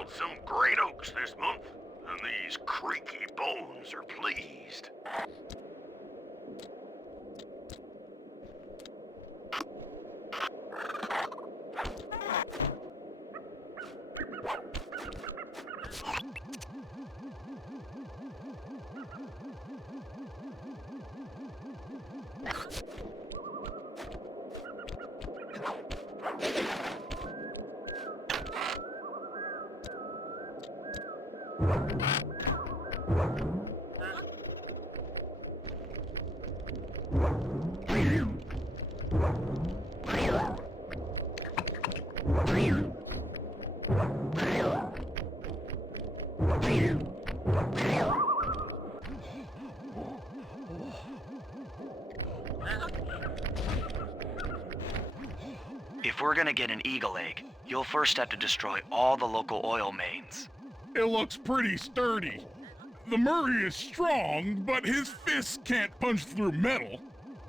felled some great oaks this month, and these creaky bones are pleased. If we're gonna get an eagle egg, you'll first have to destroy all the local oil mains. It looks pretty sturdy. The Murray is strong, but his fists can't punch through metal.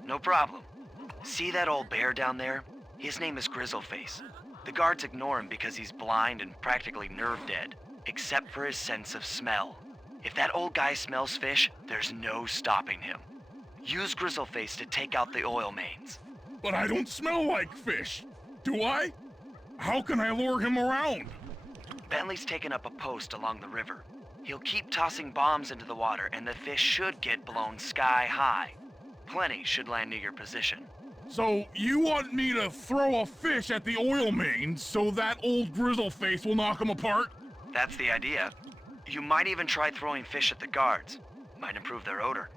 No problem. See that old bear down there? His name is Grizzleface. The guards ignore him because he's blind and practically nerve dead, except for his sense of smell. If that old guy smells fish, there's no stopping him. Use Grizzleface to take out the oil mains. But I don't smell like fish. Do I? How can I lure him around? Bentley's taken up a post along the river. He'll keep tossing bombs into the water and the fish should get blown sky high. Plenty should land near your position. So you want me to throw a fish at the oil mains so that old Grizzleface will knock him apart? That's the idea. You might even try throwing fish at the guards. Might improve their odor.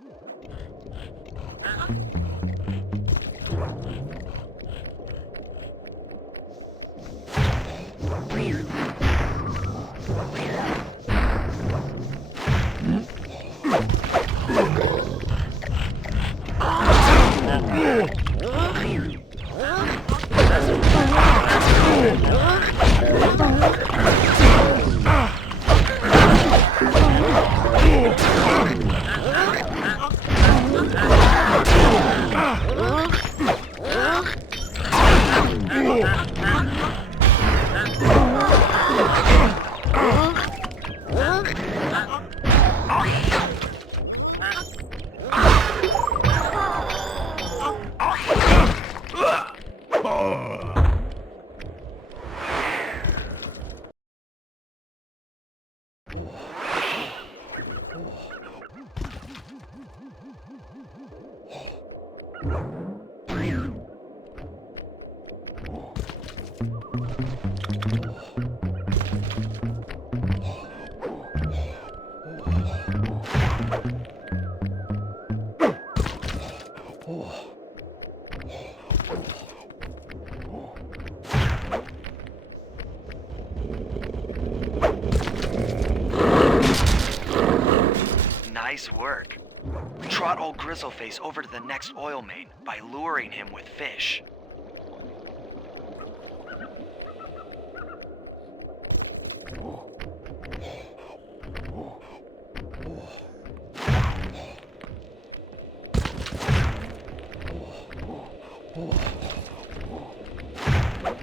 Nice work. Trot old Grizzleface over to the next oil main by luring him with fish.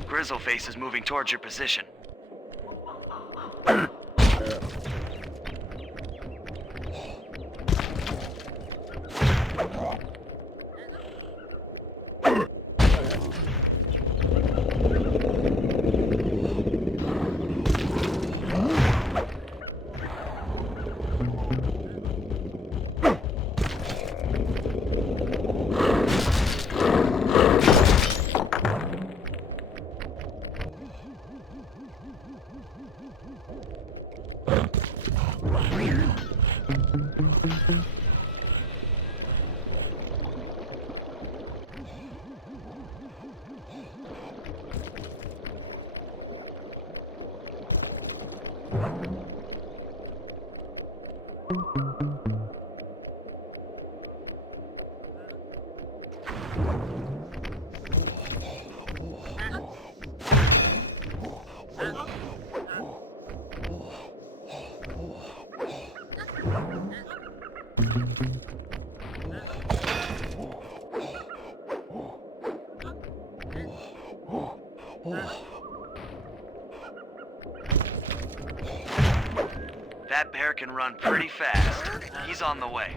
Grizzleface is moving towards your position. That bear can run pretty fast. He's on the way.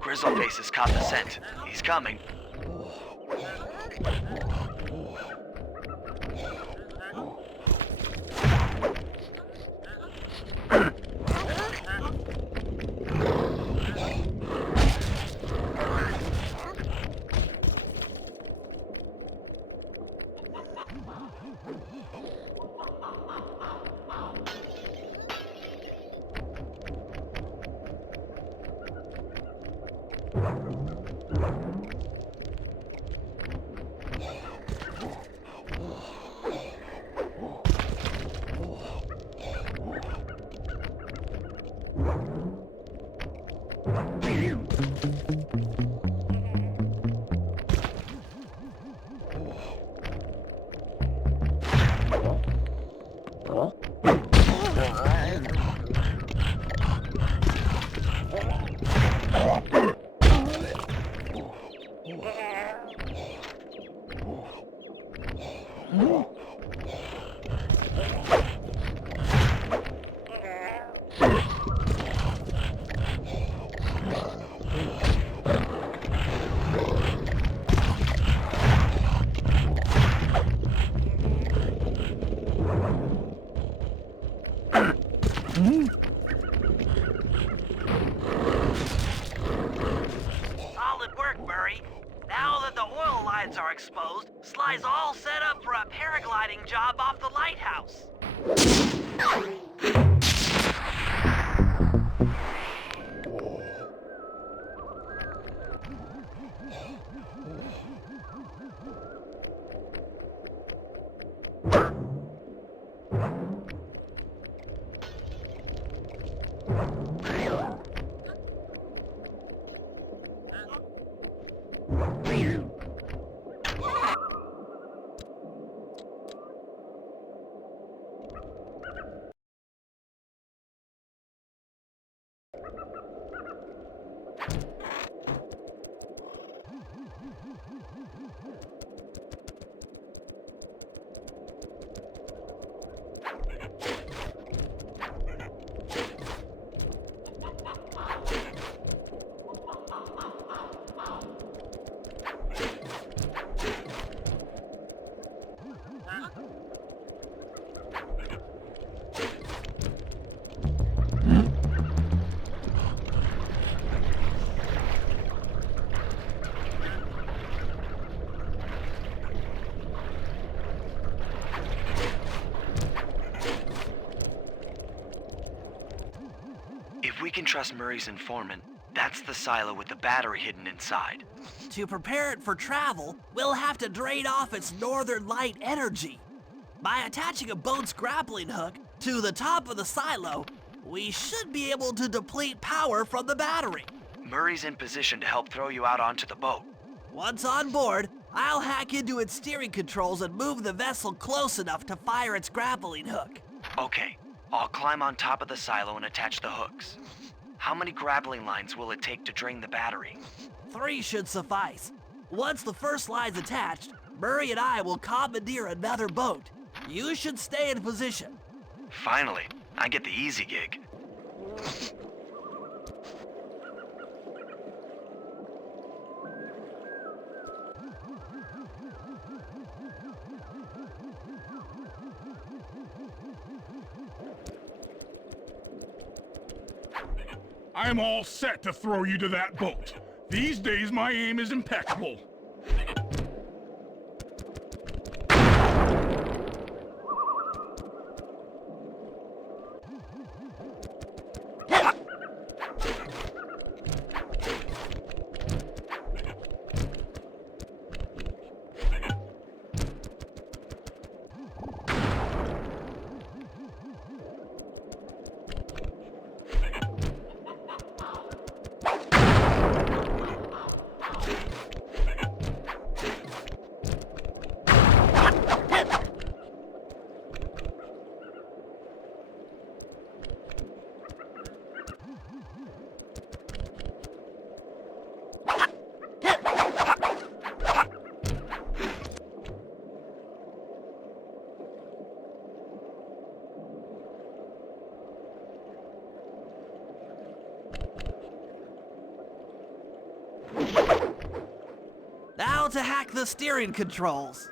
Grizzleface has caught the scent. He's coming. Solid work, Murray. Now that the oil lines are exposed, Sly's all set up for a paragliding job off the lighthouse. If we can trust Murray's informant, that's the silo with the battery hidden inside. To prepare it for travel, we'll have to drain off its northern light energy. By attaching a boat's grappling hook to the top of the silo, we should be able to deplete power from the battery. Murray's in position to help throw you out onto the boat. Once on board, I'll hack into its steering controls and move the vessel close enough to fire its grappling hook. Okay, I'll climb on top of the silo and attach the hooks. How many grappling lines will it take to drain the battery? 3 should suffice. Once the first line's attached, Murray and I will commandeer another boat. You should stay in position. Finally, I get the easy gig. I'm all set to throw you to that boat. These days, my aim is impeccable. to hack the steering controls.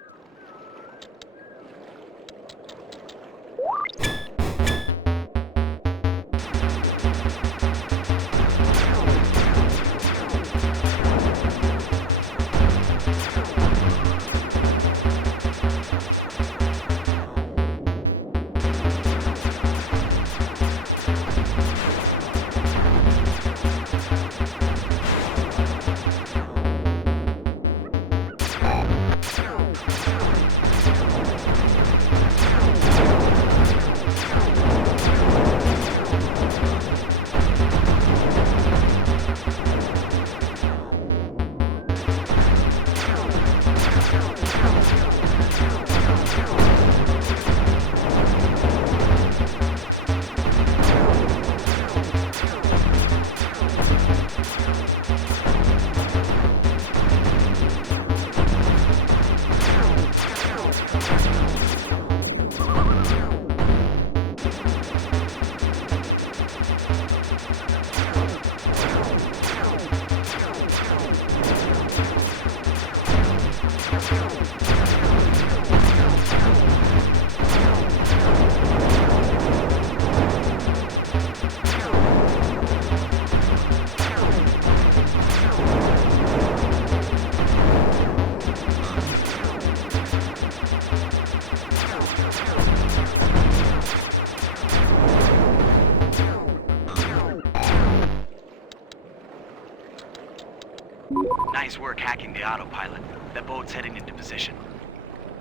Nice work hacking the autopilot. The boat's heading into position.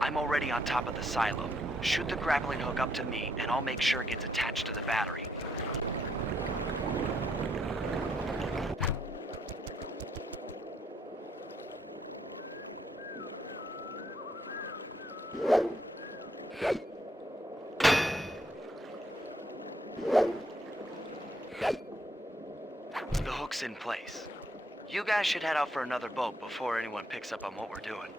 I'm already on top of the silo. Shoot the grappling hook up to me, and I'll make sure it gets attached to the battery. The hook's in place. You guys should head out for another boat before anyone picks up on what we're doing.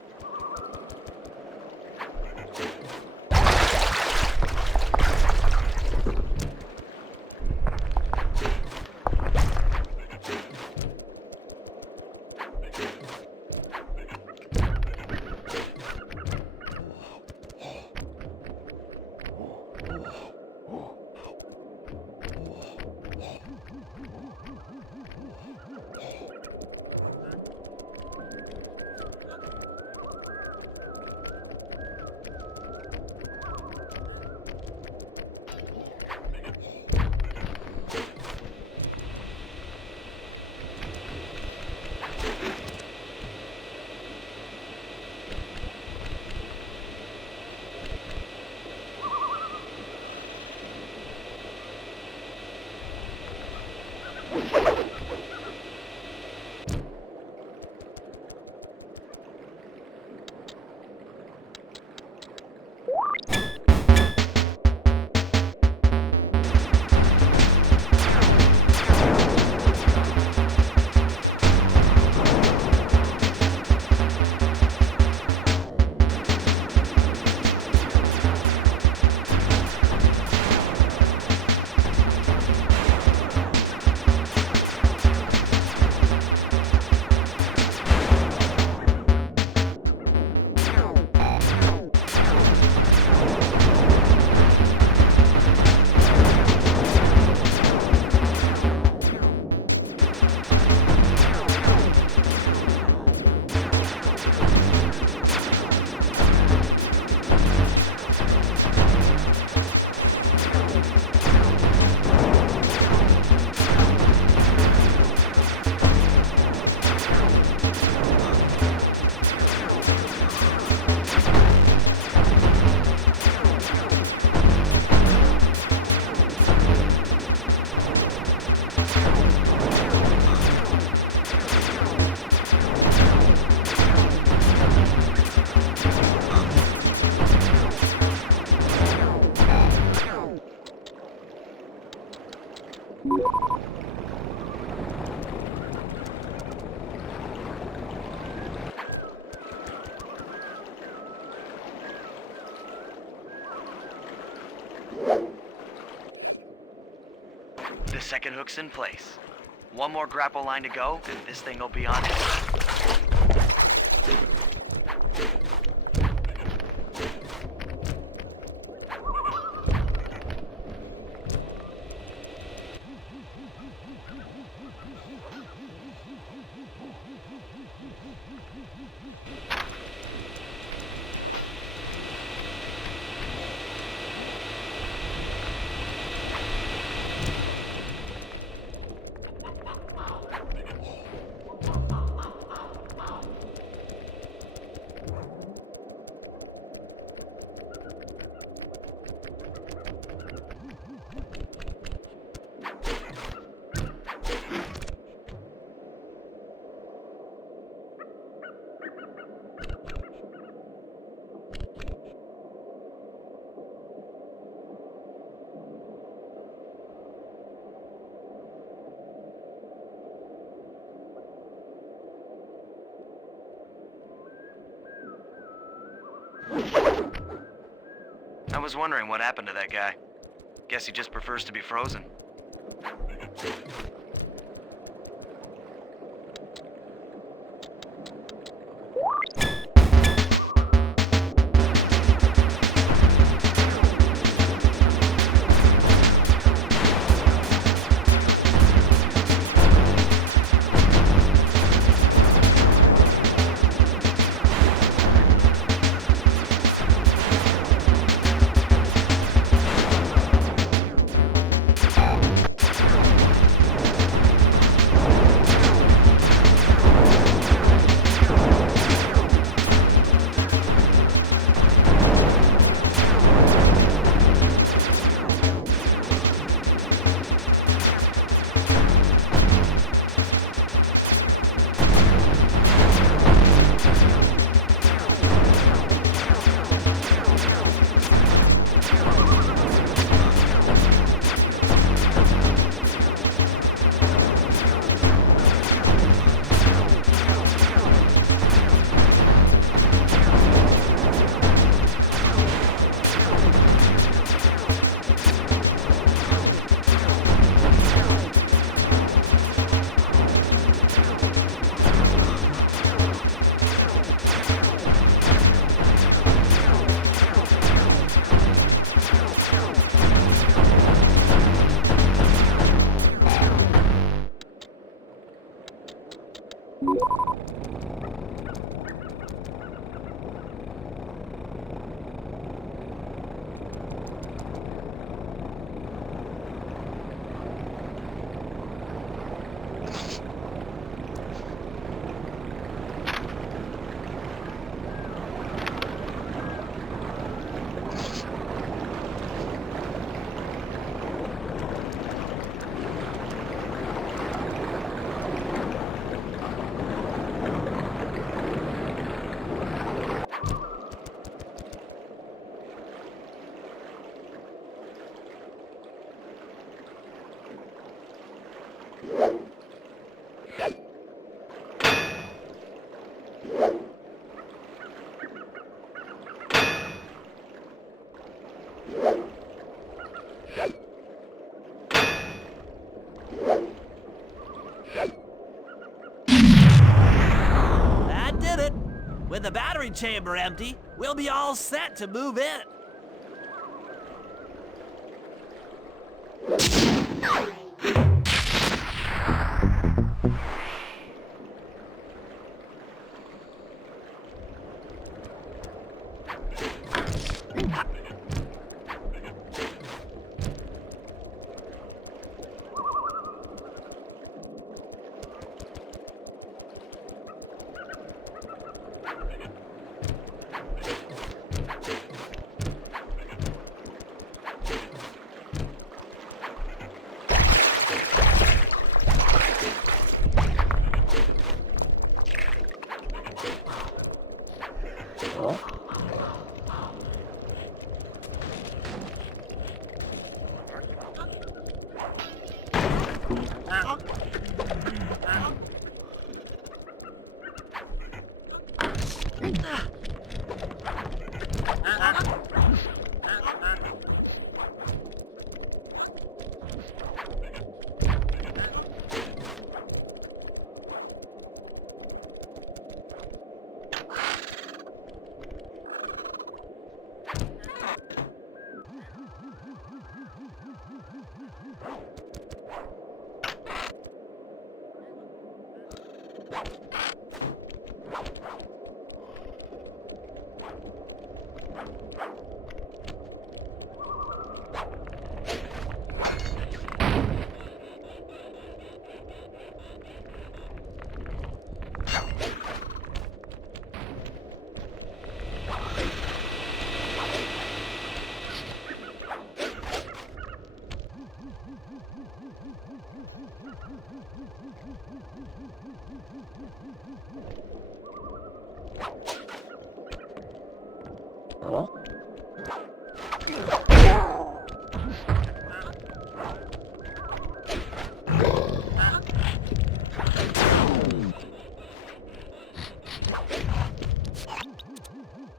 The second hook's in place. One more grapple line to go, and this thing will be on it. I was wondering what happened to that guy. Guess he just prefers to be frozen. That did it. With the battery chamber empty, we'll be all set to move in.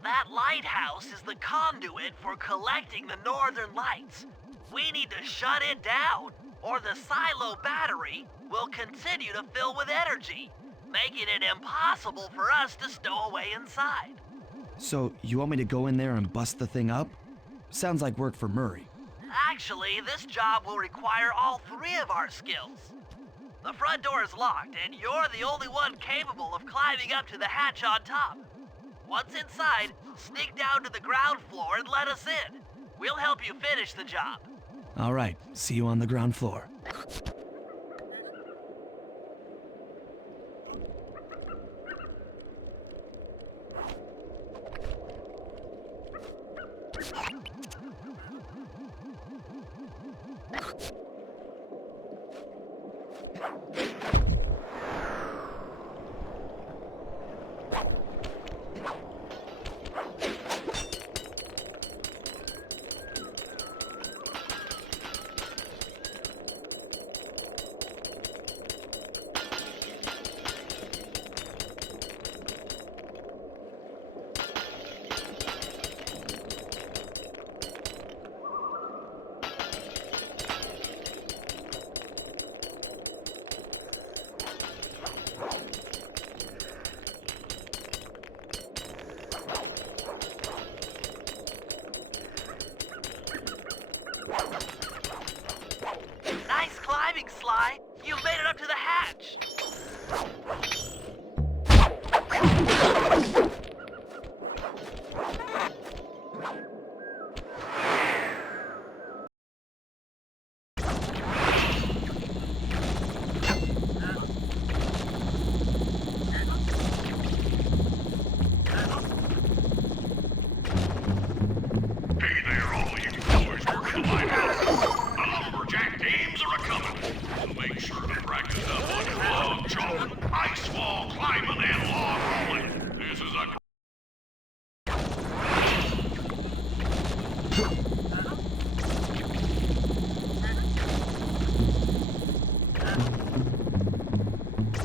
That lighthouse is the conduit permit for collecting the northern lights. We need to shut it down, or the silo battery will continue to fill with energy, making it impossible for us to stow away inside. So, you want me to go in there and bust the thing up? Sounds like work for Murray. Actually, this job will require all three of our skills. The front door is locked, and you're the only one capable of climbing up to the hatch on top. Once inside, sneak down to the ground floor and let us in. We'll help you finish the job. All right, see you on the ground floor. Nice climbing, Sly. You've made it up to the hatch. Hey there, all you boys working the lighthouse. The lumberjack teams are a-coming. So make sure to practice up on your log chopping, ice wall climbing, and log rolling. This is a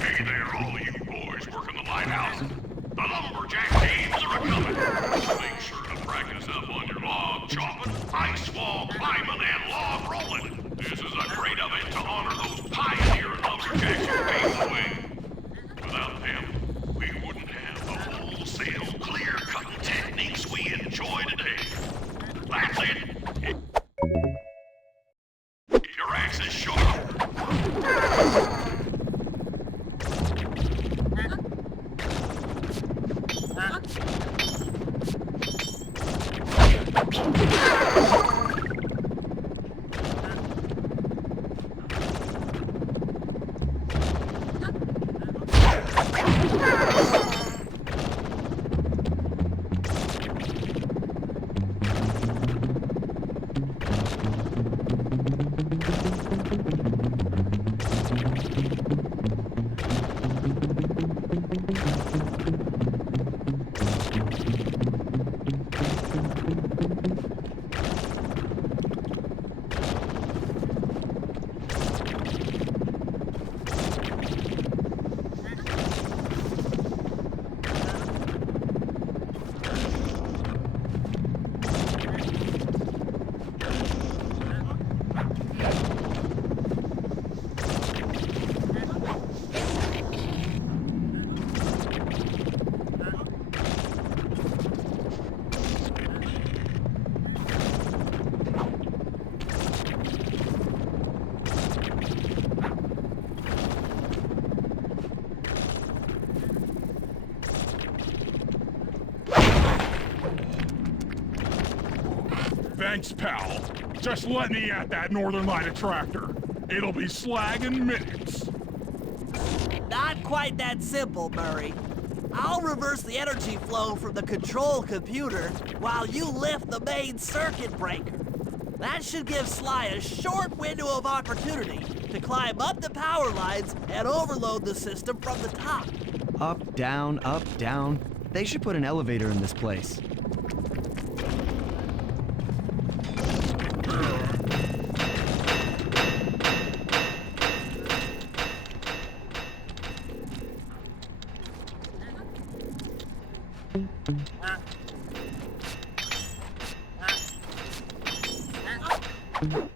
Hey there, all you boys working the lighthouse. The lumberjack teams are a-coming. So make sure to practice up on your log chopping, ice wall climbing, and log rolling. This is a great event to honor those pioneer lumberjacks who paved the way. Without them, we wouldn't have the wholesale clear-cutting techniques we enjoy today. That's it. Your axe is sharp. Thanks, pal. Just let me at that Northern Light attractor. It'll be slag in minutes. Not quite that simple, Murray. I'll reverse the energy flow from the control computer while you lift the main circuit breaker. That should give Sly a short window of opportunity to climb up the power lines and overload the system from the top. Up, down, up, down. They should put an elevator in this place. Get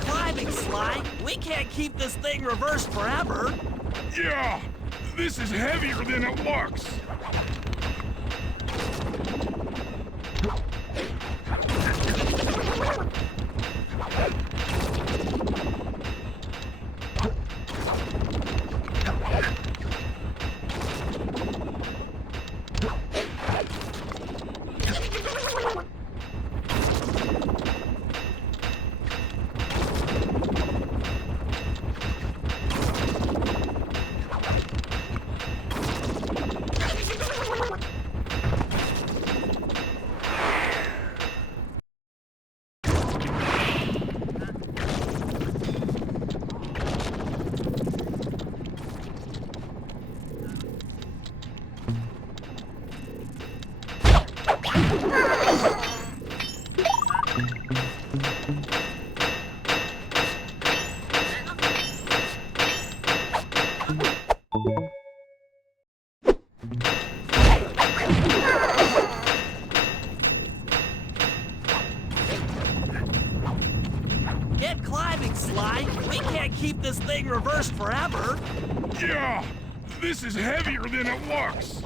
climbing, Sly. We can't keep this thing reversed forever. Yeah, this is heavier than it looks. Get climbing, Sly. We can't keep this thing reversed forever. Yeah, this is heavier than it looks.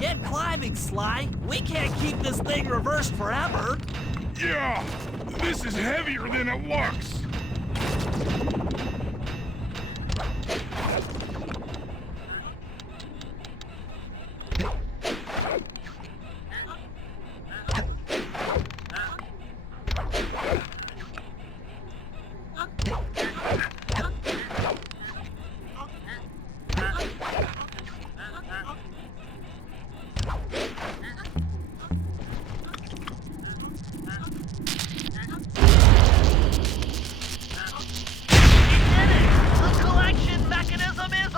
Get climbing, Sly. We can't keep this thing reversed forever. Yeah, this is heavier than it looks. The collection mechanism is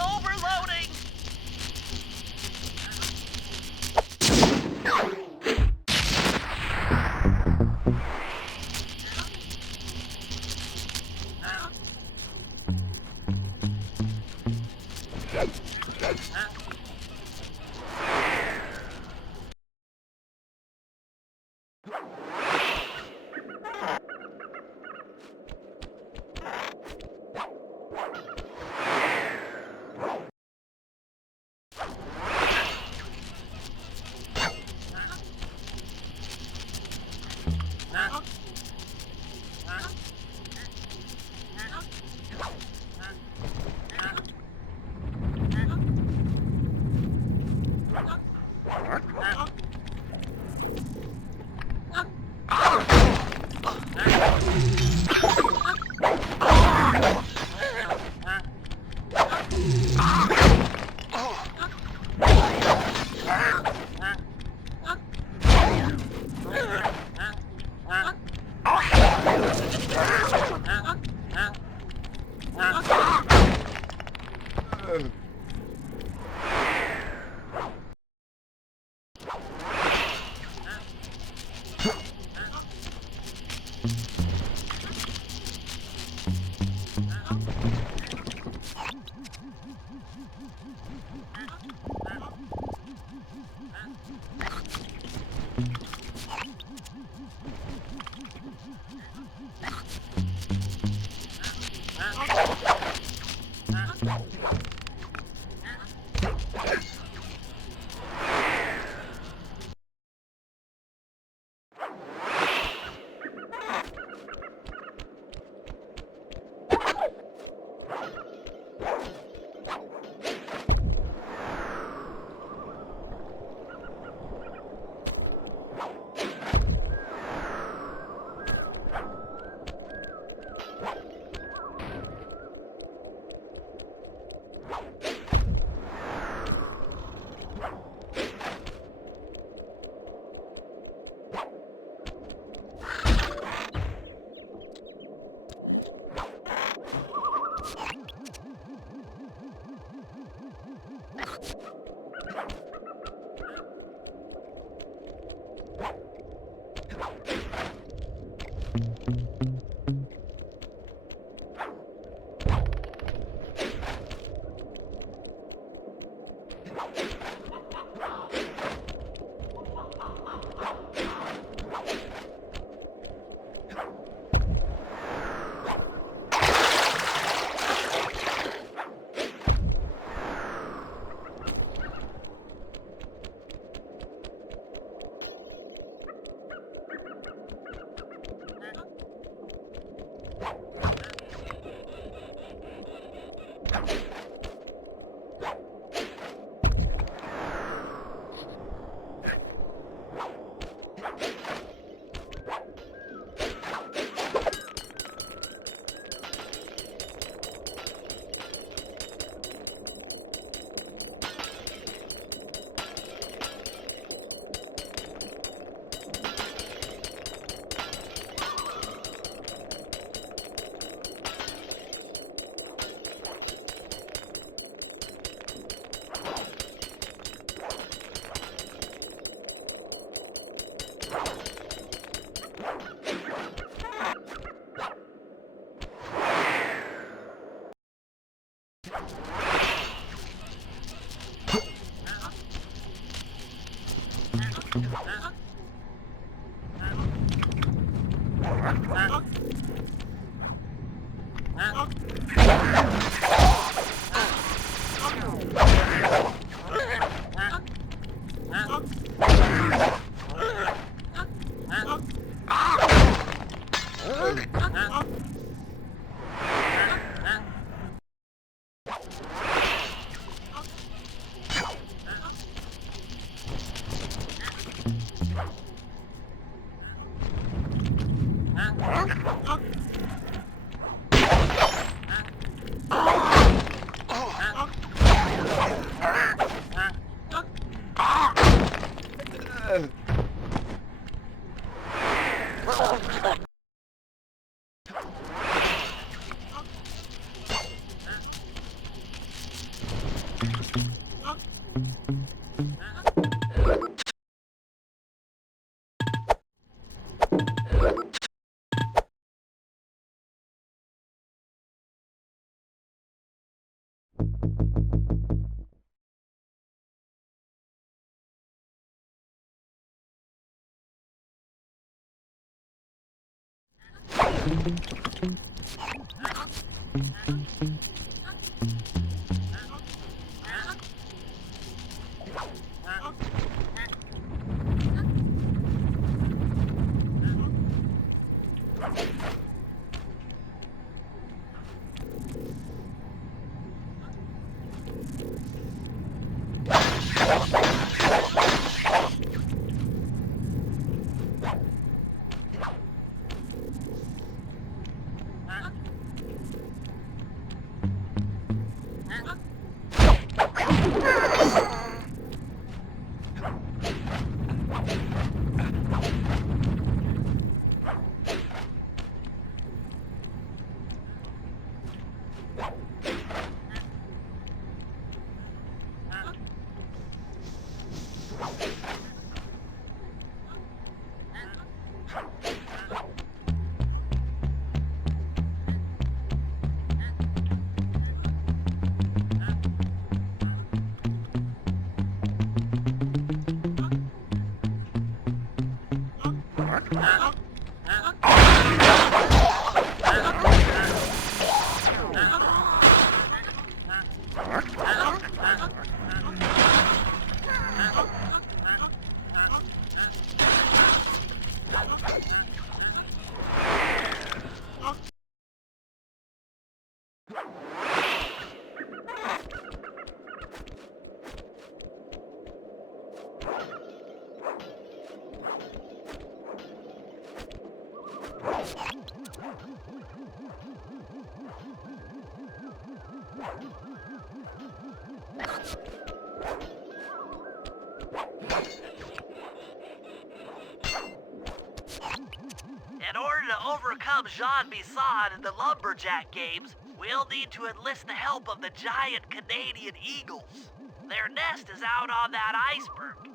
In order to overcome Jean Bisson in the Lumberjack games, we'll need to enlist the help of the giant Canadian eagles. Their nest is out on that iceberg.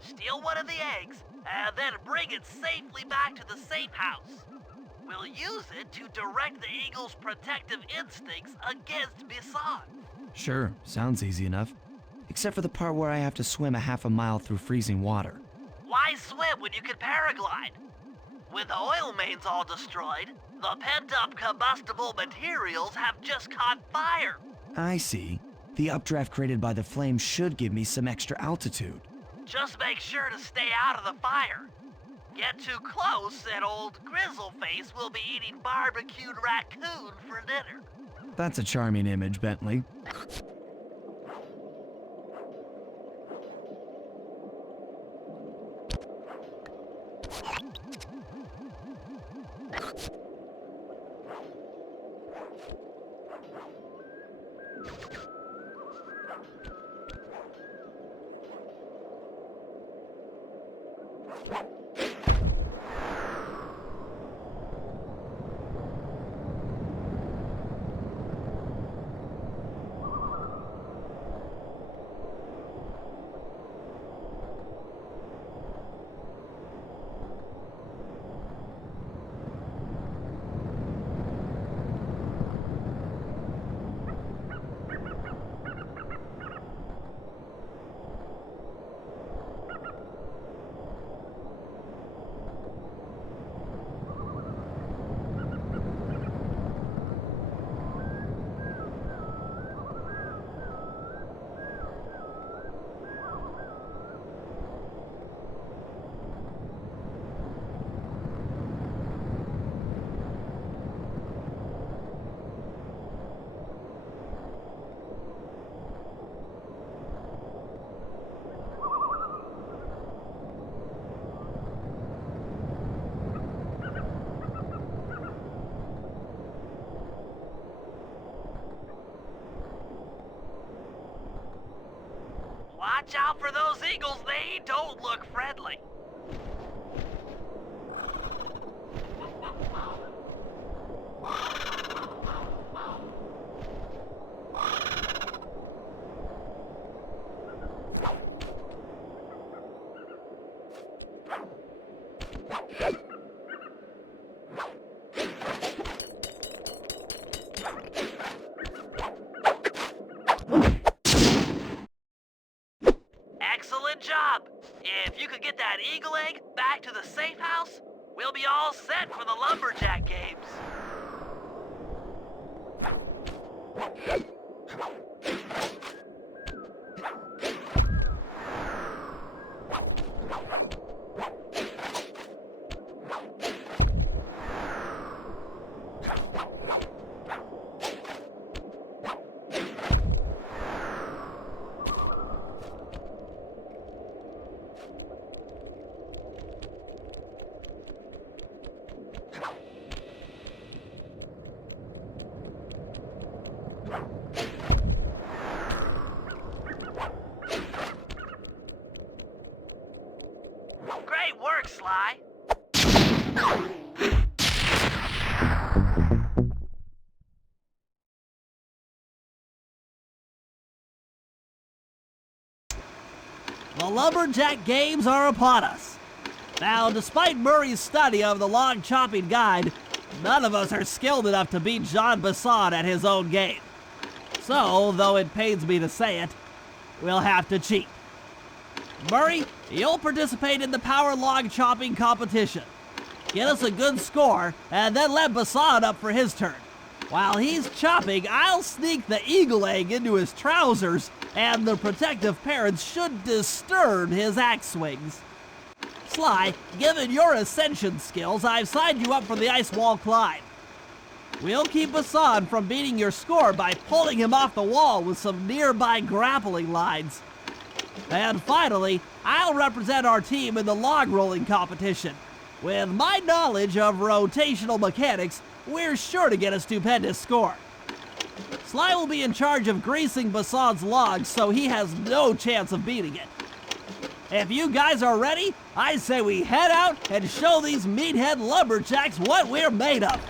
Steal one of the eggs, and then bring it safely back to the safe house. We'll use it to direct the eagle's protective instincts against Bisson. Sure, sounds easy enough. Except for the part where I have to swim a half a mile through freezing water. Why swim when you can paraglide? With the oil mains all destroyed, the pent-up combustible materials have just caught fire. I see. The updraft created by the flames should give me some extra altitude. Just make sure to stay out of the fire. Get too close and old Grizzleface will be eating barbecued raccoon for dinner. That's a charming image, Bentley. Watch out for those eagles, they don't look friendly. Excellent job! If you could get that eagle egg back to the safe house, we'll be all set for the Lumberjack games. Great work, Sly. The Lumberjack games are upon us. Now, despite Murray's study of the log chopping guide, none of us are skilled enough to beat Jean Bisson at his own game. So, though it pains me to say it, we'll have to cheat. Murray, you'll participate in the power log chopping competition. Get us a good score, and then let Bisson up for his turn. While he's chopping, I'll sneak the eagle egg into his trousers, and the protective parents should disturb his axe swings. Sly, given your ascension skills, I've signed you up for the ice wall climb. We'll keep Bisson from beating your score by pulling him off the wall with some nearby grappling lines. And finally, I'll represent our team in the log rolling competition. With my knowledge of rotational mechanics, we're sure to get a stupendous score. Sly will be in charge of greasing Bassan's logs, so he has no chance of beating it. If you guys are ready, I say we head out and show these meathead lumberjacks what we're made of.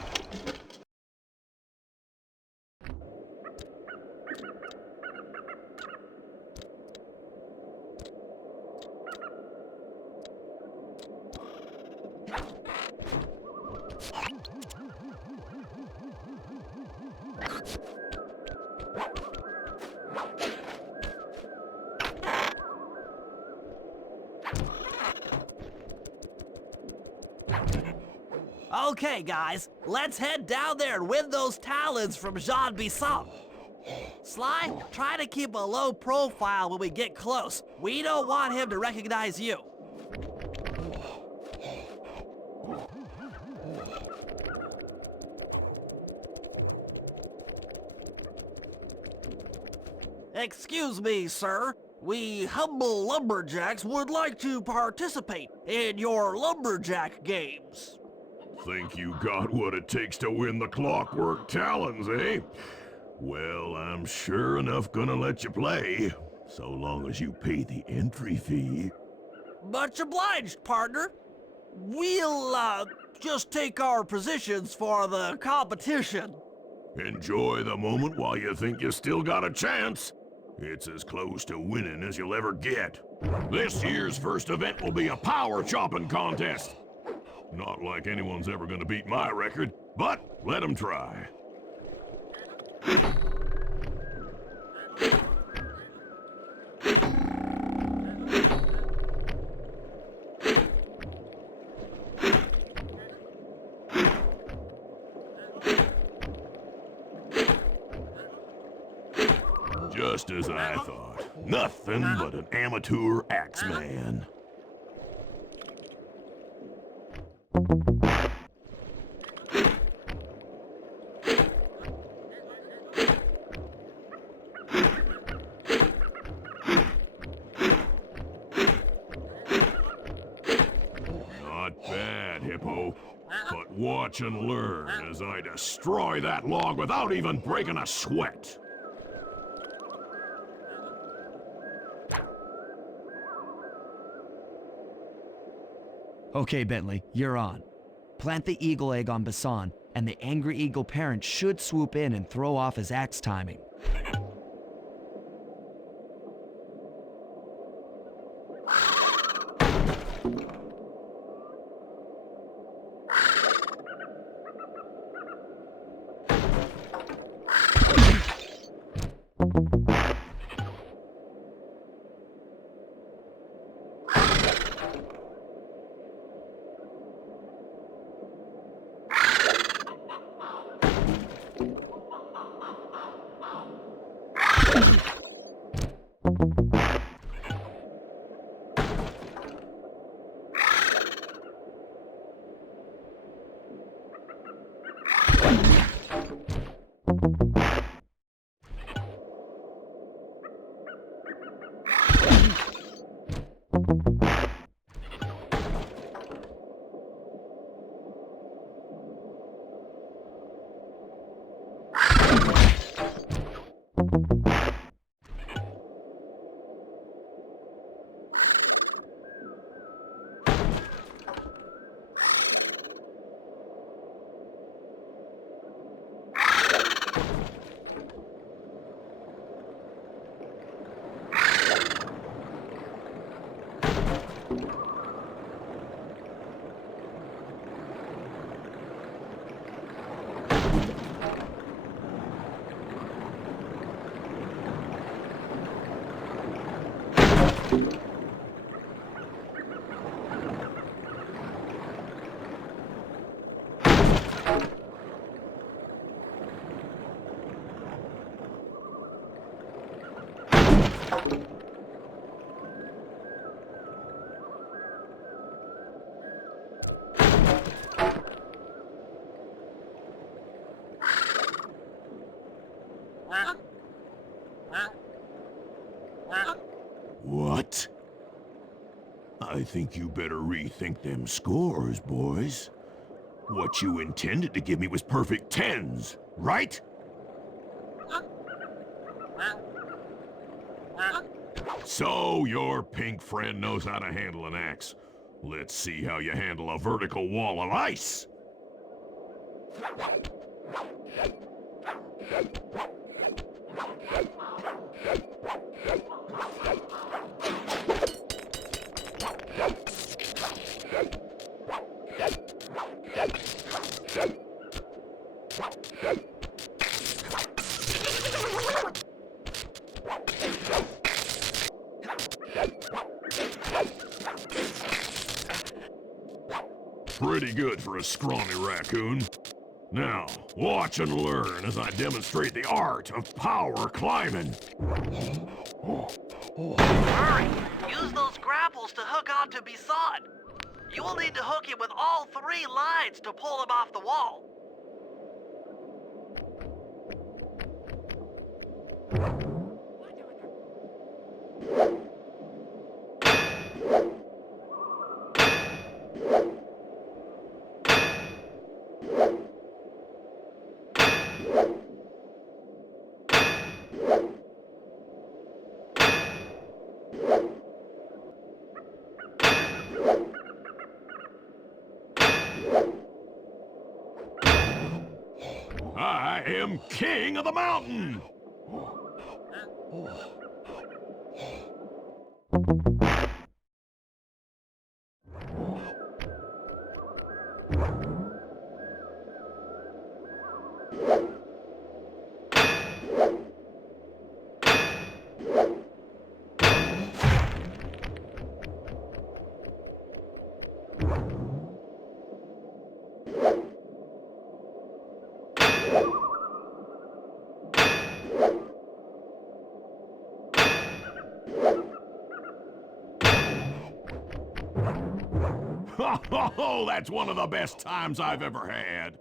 Okay, guys, let's head down there and win those talons from Jean Bisson. Sly, try to keep a low profile when we get close. We don't want him to recognize you. Excuse me, sir. We humble lumberjacks would like to participate in your lumberjack games. Think you got what it takes to win the Clockwork Talons, eh? Well, I'm sure enough gonna let you play, so long as you pay the entry fee. Much obliged, partner. We'll, just take our positions for the competition. Enjoy the moment while you think you still got a chance. It's as close to winning as you'll ever get. This year's first event will be a power chopping contest. Not like anyone's ever gonna beat my record, but let them try. Just as I thought. Nothing but an amateur axeman. Not bad, Hippo. But watch and learn as I destroy that log without even breaking a sweat. Okay, Bentley, you're on. Plant the eagle egg on Bassan, and the angry eagle parent should swoop in and throw off his axe timing. What? I think you better rethink them scores, boys. What you intended to give me was perfect tens, right? So your pink friend knows how to handle an axe. Let's see how you handle a vertical wall of ice. Pretty good for a scrawny raccoon. Now, watch and learn as I demonstrate the art of power climbing. Hurry! Use those grapples to hook onto Besot. You will need to hook him with all 3 lines to pull him off the wall. I am king of the mountain! Oh, that's one of the best times I've ever had.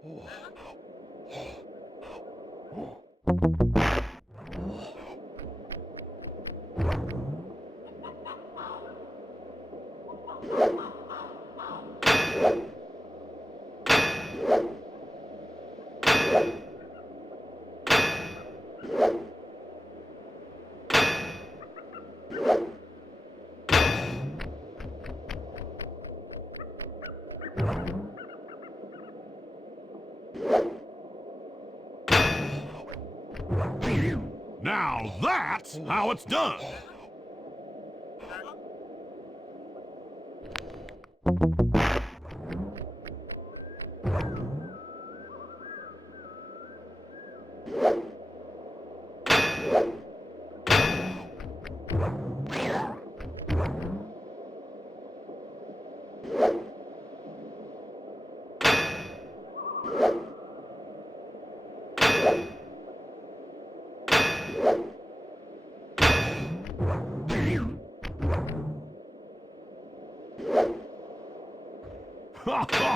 Now that's how it's done.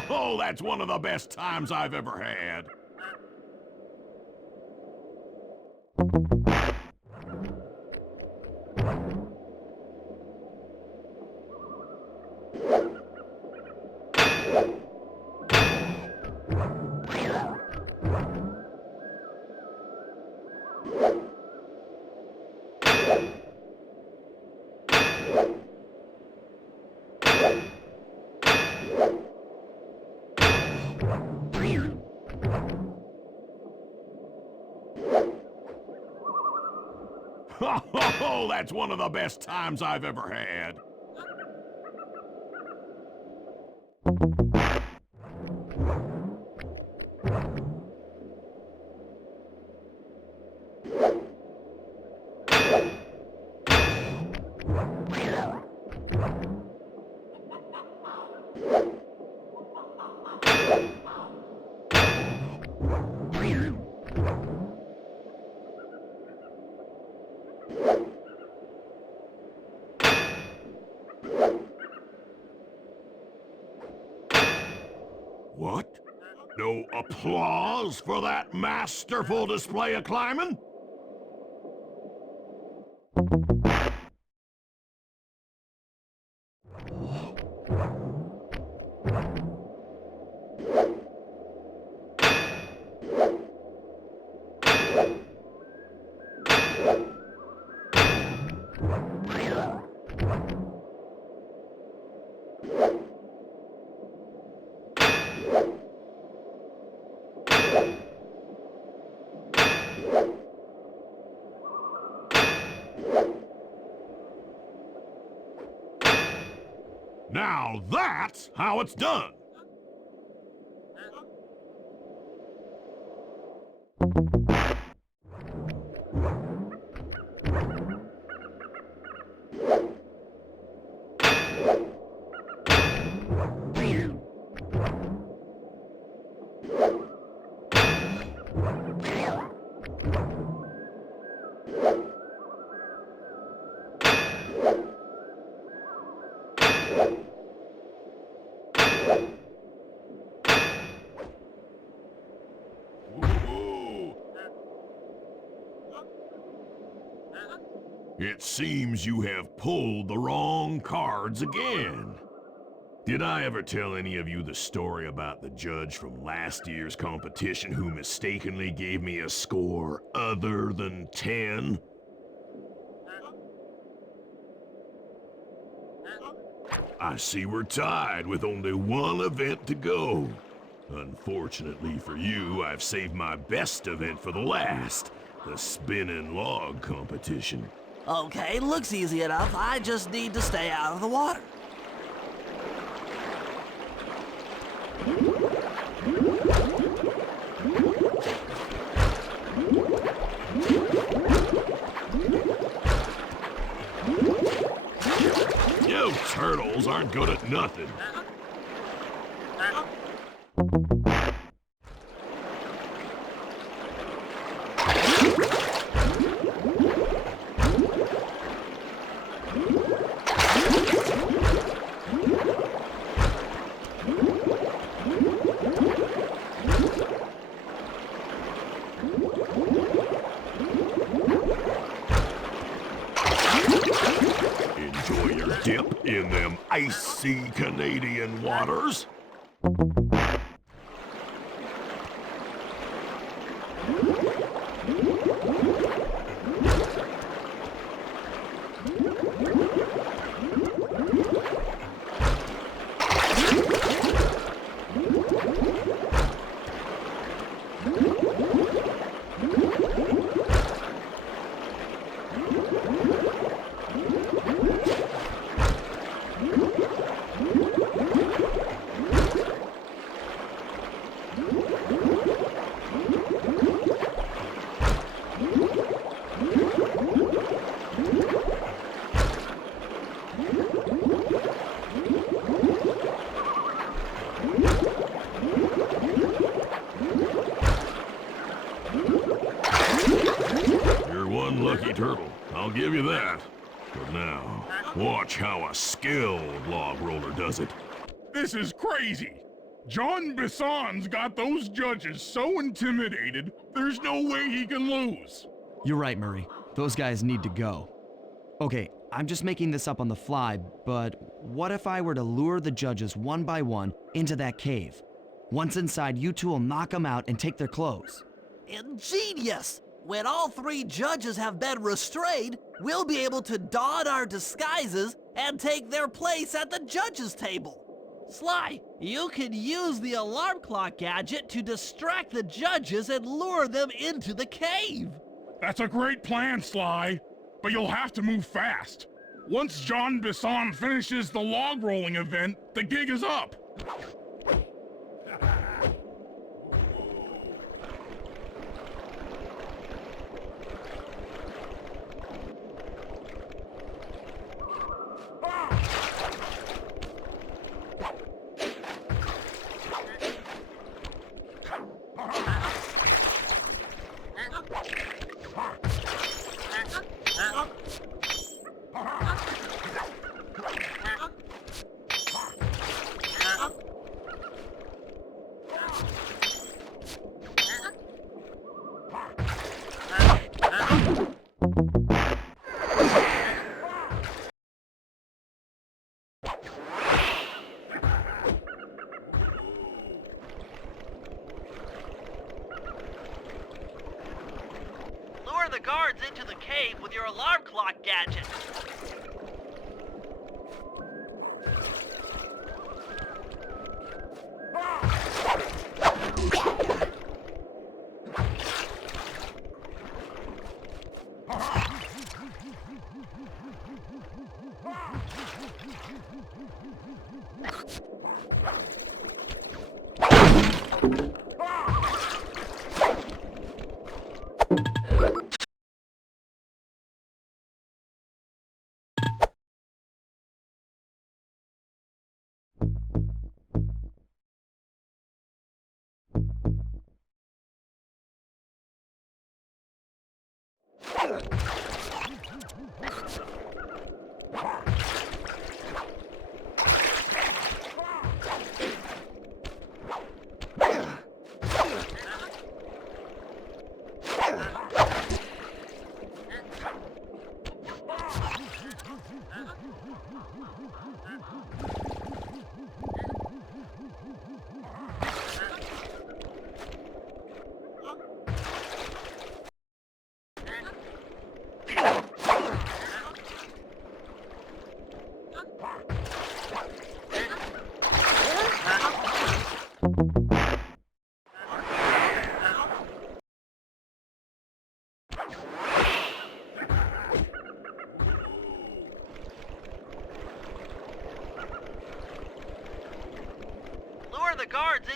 Oh, that's one of the best times I've ever had. Oh, that's one of the best times I've ever had. What? No applause for that masterful display of climbing? Now that's how it's done! It seems you have pulled the wrong cards again. Did I ever tell any of you the story about the judge from last year's competition who mistakenly gave me a score other than 10? I see we're tied with only one event to go. Unfortunately for you, I've saved my best event for the last, the spinning log competition. Okay, looks easy enough. I just need to stay out of the water. You turtles aren't good at nothing. Enjoy your dip in them icy Canadian waters. Lucky turtle, I'll give you that. But now, watch how a skilled log roller does it. This is crazy. John Bisson's got those judges so intimidated, there's no way he can lose. You're right, Murray. Those guys need to go. Okay, I'm just making this up on the fly, but what if I were to lure the judges one by one into that cave? Once inside, you two will knock them out and take their clothes. Ingenious! When all three judges have been restrained, we'll be able to don our disguises and take their place at the judges' table. Sly, you can use the alarm clock gadget to distract the judges and lure them into the cave. That's a great plan, Sly, but you'll have to move fast. Once John Bisson finishes the log rolling event, the gig is up. Lure the guards into the cave with your alarm clock gadget.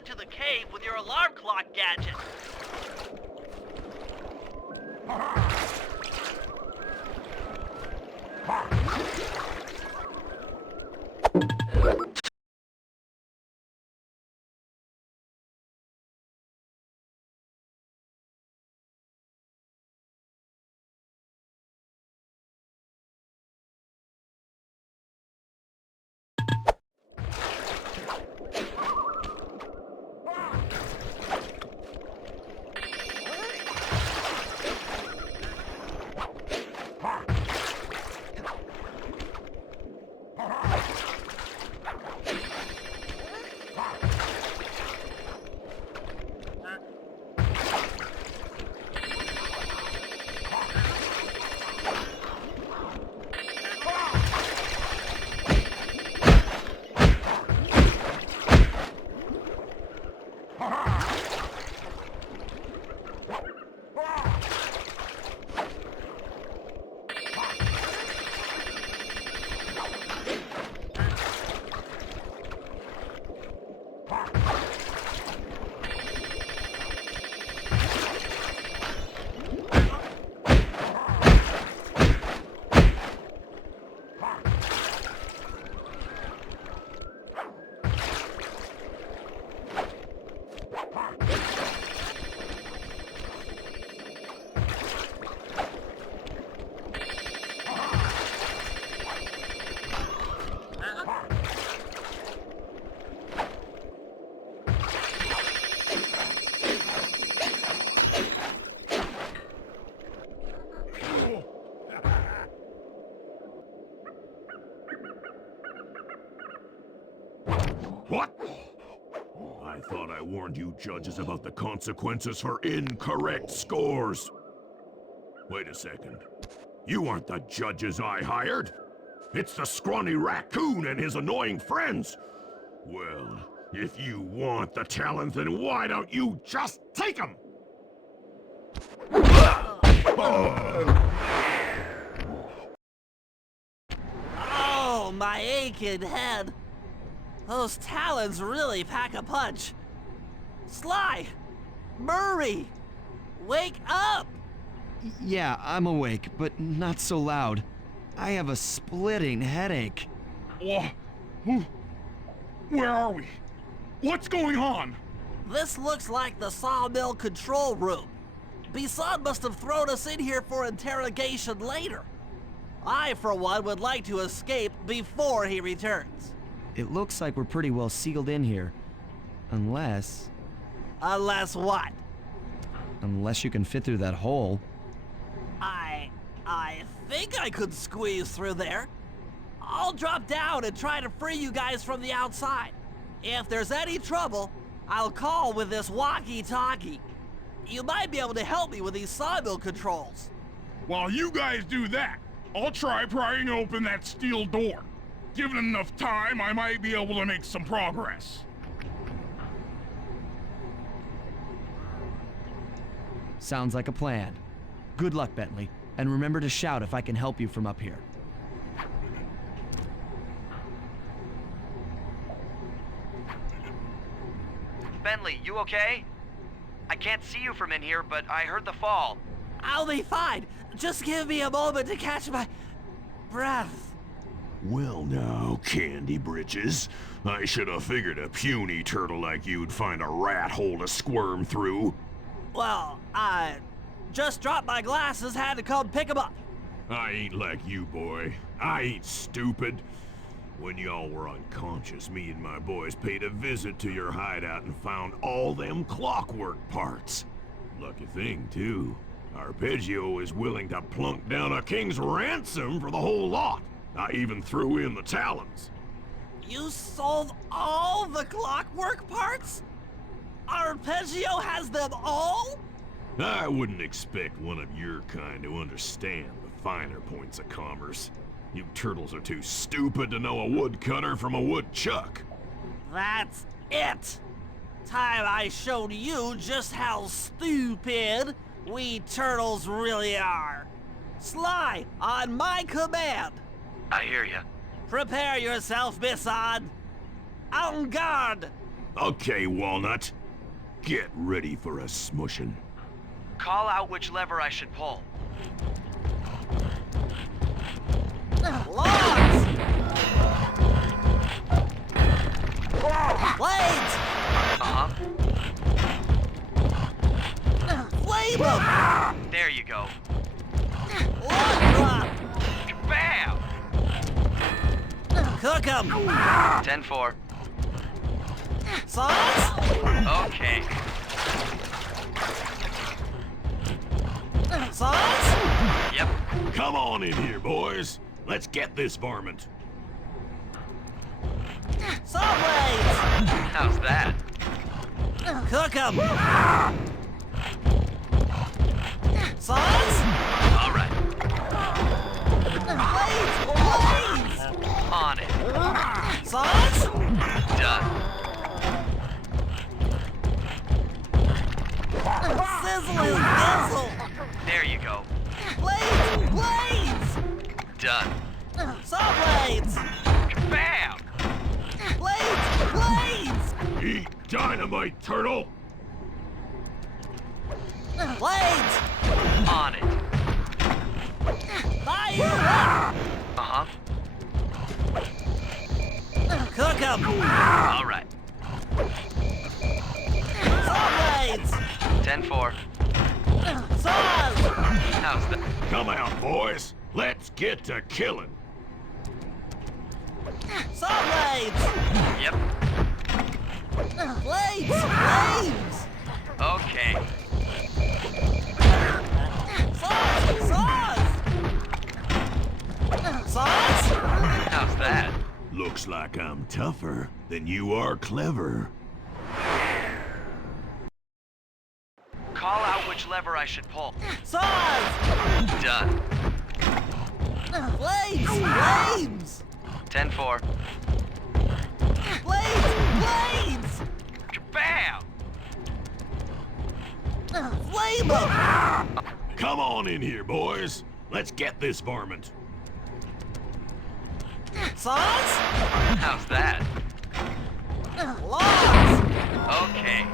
into the cave with your alarm clock gadget. What? I thought I warned you judges about the consequences for incorrect scores. Wait a second. You aren't the judges I hired. It's the scrawny raccoon and his annoying friends. Well, if you want the talent, then why don't you just take them? Oh, my aching head. Those talons really pack a punch. Sly! Murray! Wake up! Yeah, I'm awake, but not so loud. I have a splitting headache. Where are we? What's going on? This looks like the sawmill control room. Bisson must have thrown us in here for interrogation later. I, for one, would like to escape before he returns. It looks like we're pretty well sealed in here. Unless... Unless what? Unless you can fit through that hole. I think I could squeeze through there. I'll drop down and try to free you guys from the outside. If there's any trouble, I'll call with this walkie-talkie. You might be able to help me with these sawmill controls. While you guys do that, I'll try prying open that steel door. Given enough time, I might be able to make some progress. Sounds like a plan. Good luck, Bentley. And remember to shout if I can help you from up here. Bentley, you okay? I can't see you from in here, but I heard the fall. I'll be fine. Just give me a moment to catch my breath. Well now, Candy Britches. I should have figured a puny turtle like you'd find a rat hole to squirm through. Well, I just dropped my glasses, had to come pick them up. I ain't like you, boy. I ain't stupid. When y'all were unconscious, me and my boys paid a visit to your hideout and found all them clockwork parts. Lucky thing, too. Arpeggio is willing to plunk down a king's ransom for the whole lot. I even threw in the talons. You sold all the clockwork parts? Arpeggio has them all? I wouldn't expect one of your kind to understand the finer points of commerce. You turtles are too stupid to know a woodcutter from a woodchuck. That's it! Time I showed you just how stupid we turtles really are. Sly, on my command. I hear ya. Prepare yourself, Bisson. En garde! Okay, Walnut. Get ready for a smushing. Call out which lever I should pull. Logs! Blades! Uh-huh. Flame 'em! There you go. Log drop! Bam! Cook 'em! 10-4. Sauce? Okay. Sauce? Yep. Come on in here, boys. Let's get this varmint. Saw blades! How's that? Cook 'em! Sauce? All right. Blades! On it. Blades! Sauce? Done. Sizzle and gizzle! There you go. Blades! Blades! Done. Saw blades! Bam! Blades! Blades! Eat dynamite, turtle! Blades! On it. Fire up! Uh-huh. Cook 'em! All right. Saw blades! 10-4. Saws! How's that? Come out, boys. Let's get to killing. Saw blades! Yep. Blades! Blades! Okay. Saws! Saws! Saws? How's that? Looks like I'm tougher than you are clever. Call out which lever I should pull. Saws! Done. Blades! Blades! 10-4. Blades! Blades! Bam! Flame 'em! Come on in here, boys. Let's get this varmint. Saws? How's that? Logs! Okay.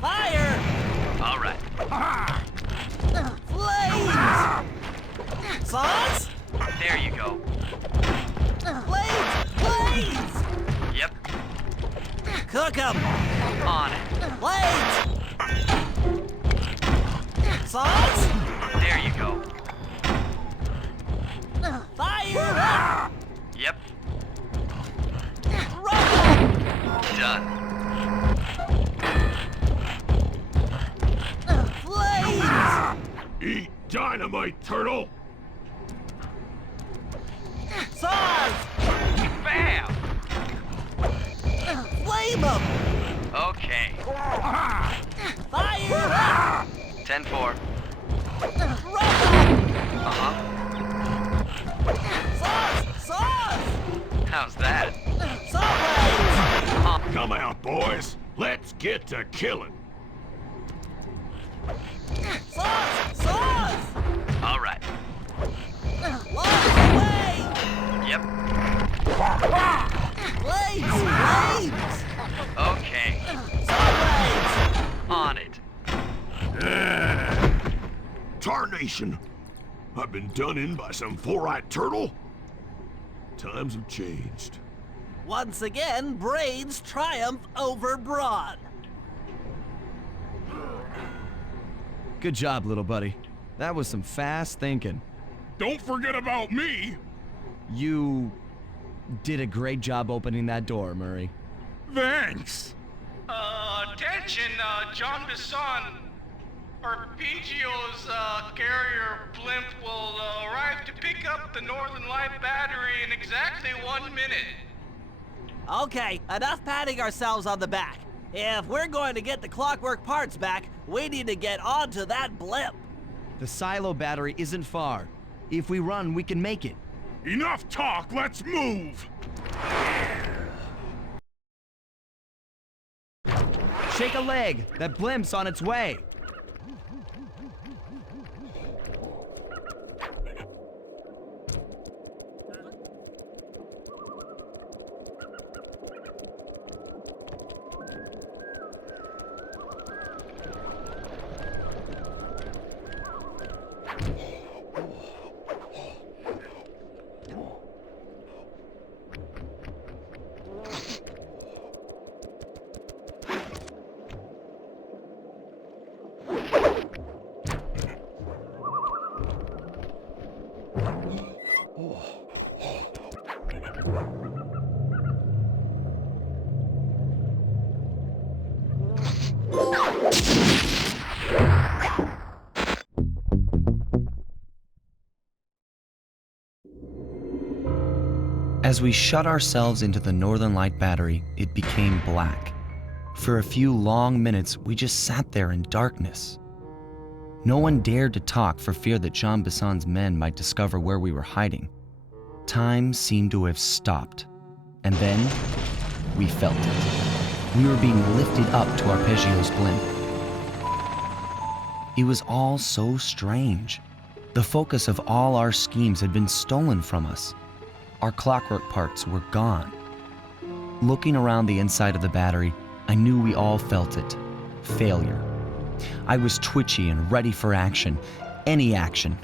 Fire! All right. Flames! Saws? There you go. Blades! Blades! Yep. Cook 'em! On it. Blades! Saws? There you go. Fire up! Yep. Rubber! Done. Flames! Eat dynamite, turtle! Saws! Bam! Flame 'em! Okay. Fire up! 10-4. Rubber! Uh-huh. Saws! Saws! How's that? Saw blades! Come out, boys. Let's get to killing. Saws! Saws! All right. Logs away! Yep. Blades! Blades! Okay. Saw blades! On it. Tarnation! I've been done in by some four-eyed turtle? Times have changed. Once again, brains triumph over brawn. Good job, little buddy. That was some fast thinking. Don't forget about me. You did a great job opening that door, Murray. Thanks. Attention, John Bisson. Arpeggio's carrier blimp will arrive to pick up the Northern Light battery in exactly 1 minute. Okay, enough patting ourselves on the back. If we're going to get the clockwork parts back, we need to get onto that blimp. The silo battery isn't far. If we run, we can make it. Enough talk, let's move. Shake a leg. That blimp's on its way. As we shut ourselves into the Northern Light battery, it became black. For a few long minutes, we just sat there in darkness. No one dared to talk for fear that Jean Bisson's men might discover where we were hiding. Time seemed to have stopped. And then, we felt it. We were being lifted up to Arpeggio's blimp. It was all so strange. The focus of all our schemes had been stolen from us. Our clockwork parts were gone. Looking around the inside of the battery, I knew we all felt it. Failure. I was twitchy and ready for action. Any action.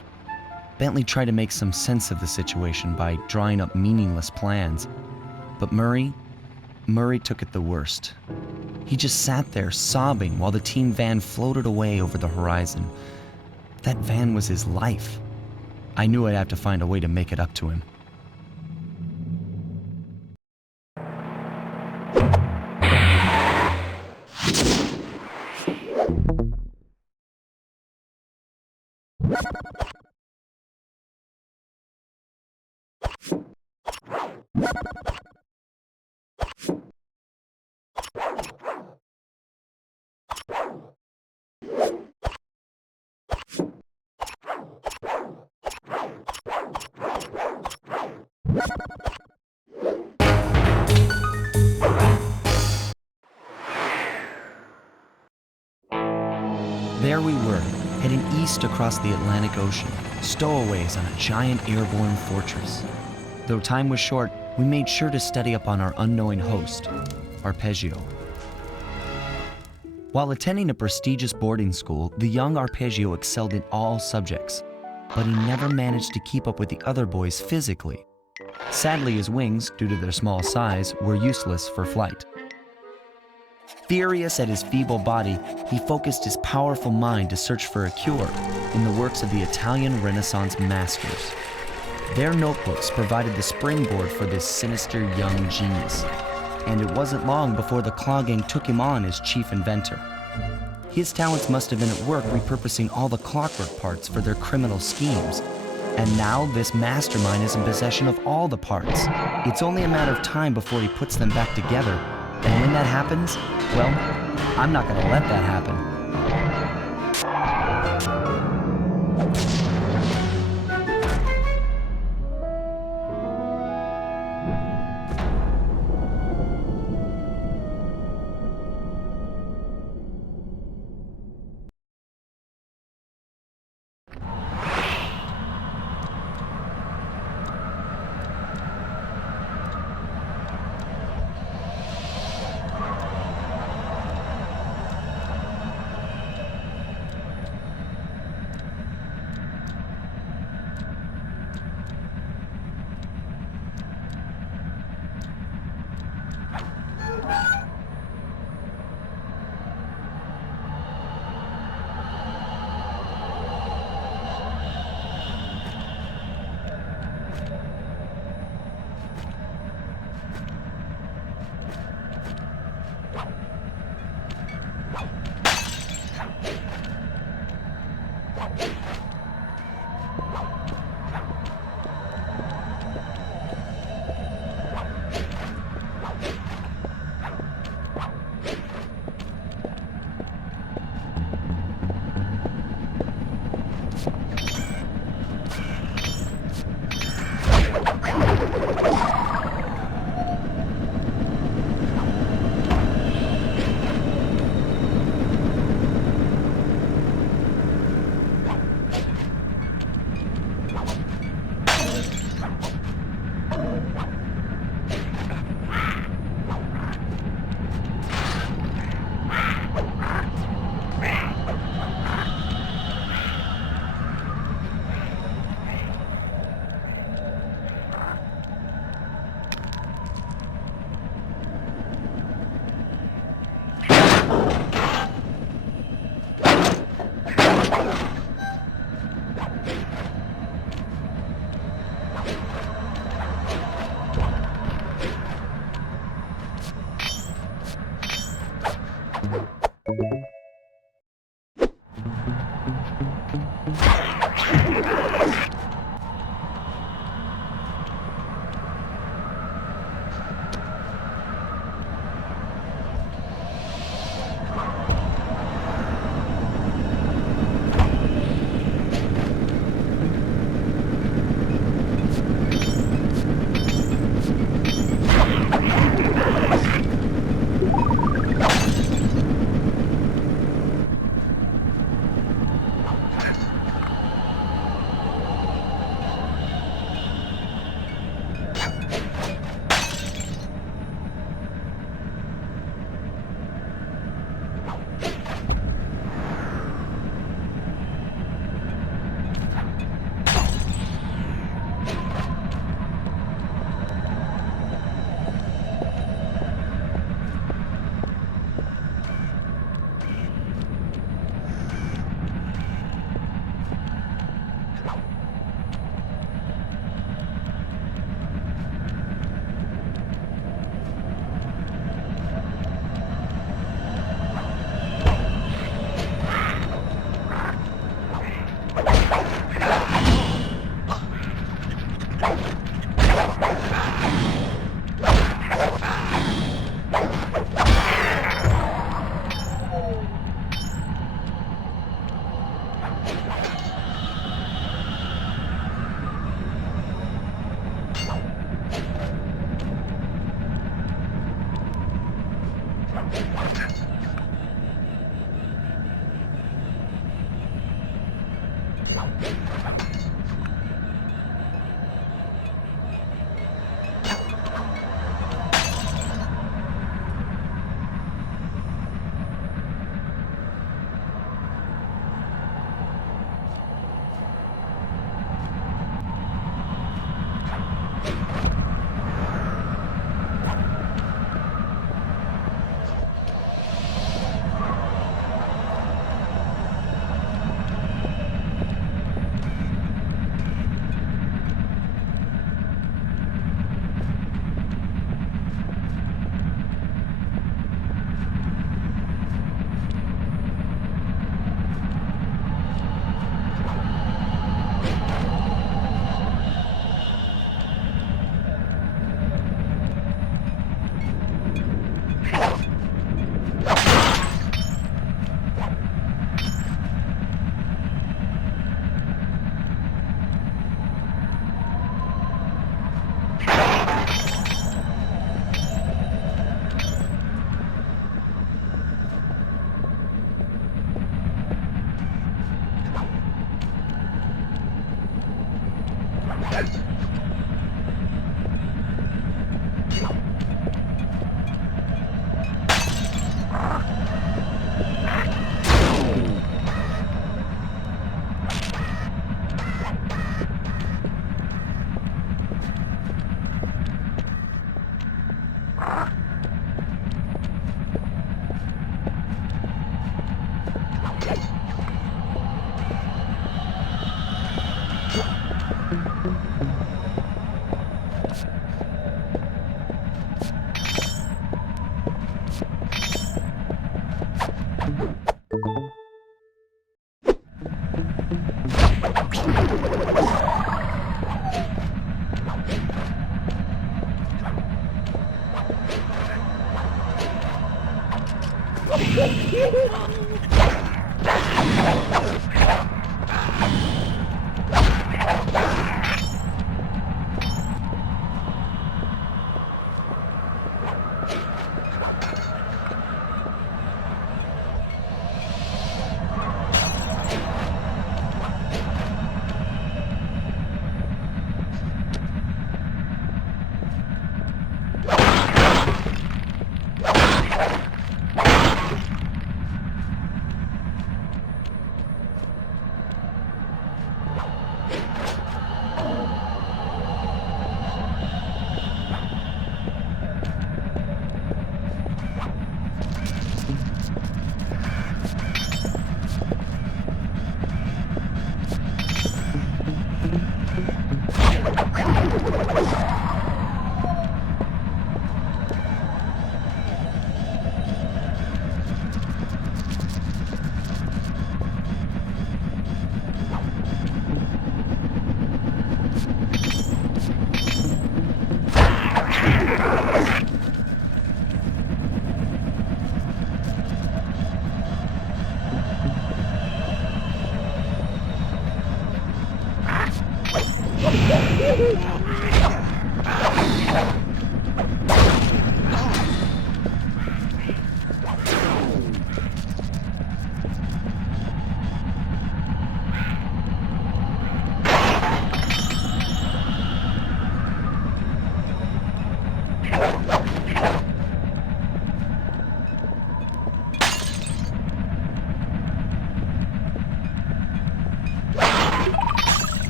Bentley tried to make some sense of the situation by drawing up meaningless plans. But Murray took it the worst. He just sat there sobbing while the team van floated away over the horizon. That van was his life. I knew I'd have to find a way to make it up to him. There we were, heading east across the Atlantic Ocean, stowaways on a giant airborne fortress. Though time was short, we made sure to study up on our unknowing host, Arpeggio. While attending a prestigious boarding school, the young Arpeggio excelled in all subjects, but he never managed to keep up with the other boys physically. Sadly, his wings, due to their small size, were useless for flight. Furious at his feeble body, he focused his powerful mind to search for a cure in the works of the Italian Renaissance masters. Their notebooks provided the springboard for this sinister young genius, and it wasn't long before the Klaww Gang took him on as chief inventor. His talents must have been at work repurposing all the clockwork parts for their criminal schemes, and now this mastermind is in possession of all the parts. It's only a matter of time before he puts them back together. And when that happens, well, I'm not gonna let that happen.